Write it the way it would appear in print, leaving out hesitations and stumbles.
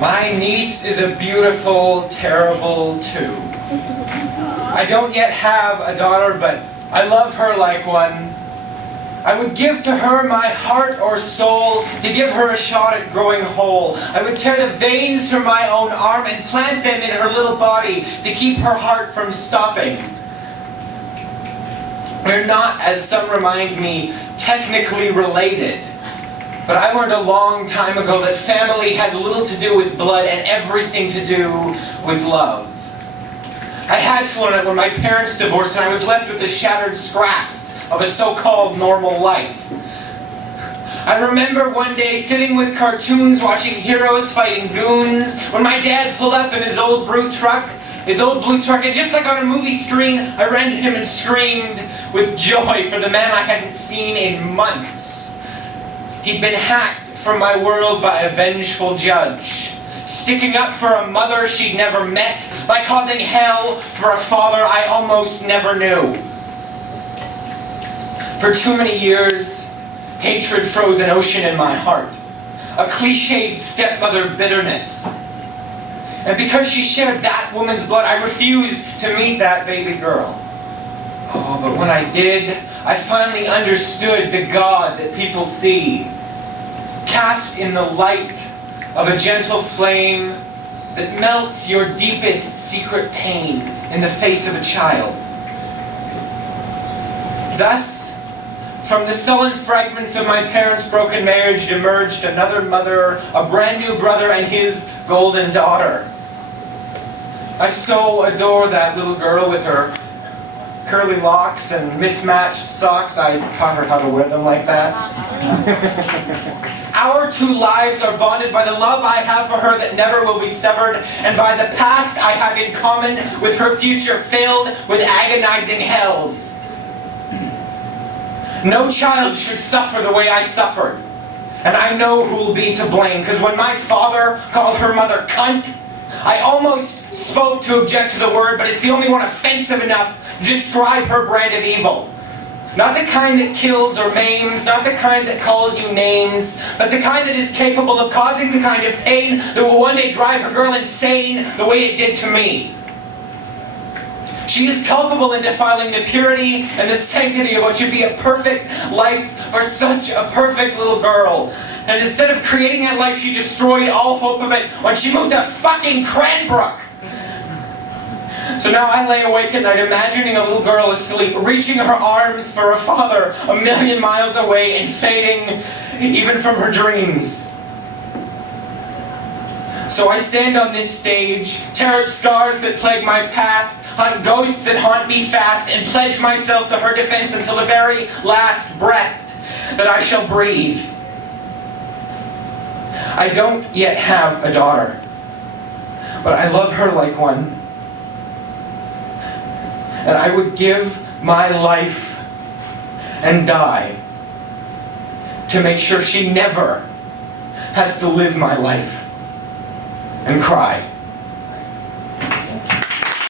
My niece is a beautiful, terrible too. I don't yet have a daughter, but I love her like one. I would give to her my heart or soul to give her a shot at growing whole. I would tear the veins from my own arm and plant them in her little body to keep her heart from stopping. We're not, as some remind me, technically related. But I learned a long time ago that family has little to do with blood and everything to do with love. I had to learn it when my parents divorced and I was left with the shattered scraps of a so-called normal life. I remember one day sitting with cartoons watching heroes fighting goons when my dad pulled up in his old blue truck, and just like on a movie screen, I ran to him and screamed with joy for the man I hadn't seen in months. He'd been hacked from my world by a vengeful judge, sticking up for a mother she'd never met, by causing hell for a father I almost never knew. For too many years, hatred froze an ocean in my heart, a cliched stepmother bitterness. And because she shared that woman's blood, I refused to meet that baby girl. Oh, but when I did, I finally understood the God that people see, cast in the light of a gentle flame that melts your deepest secret pain in the face of a child. Thus, from the sullen fragments of my parents' broken marriage emerged another mother, a brand new brother, and his golden daughter. I so adore that little girl with her curly locks and mismatched socks. I taught her how to wear them like that. Our two lives are bonded by the love I have for her that never will be severed, and by the past I have in common with her future filled with agonizing hells. No child should suffer the way I suffered. And I know who will be to blame, because when my father called her mother cunt, I almost spoke to object to the word, but it's the only one offensive enough to describe her brand of evil. Not the kind that kills or maims, not the kind that calls you names, but the kind that is capable of causing the kind of pain that will one day drive a girl insane the way it did to me. She is culpable in defiling the purity and the sanctity of what should be a perfect life for such a perfect little girl. And instead of creating that life, she destroyed all hope of it when she moved to fucking Cranbrook. So now I lay awake at night imagining a little girl asleep, reaching her arms for a father 1,000,000 miles away and fading even from her dreams. So I stand on this stage, tear at scars that plague my past, hunt ghosts that haunt me fast, and pledge myself to her defense until the very last breath that I shall breathe. I don't yet have a daughter, but I love her like one. And I would give my life and die to make sure she never has to live my life and cry.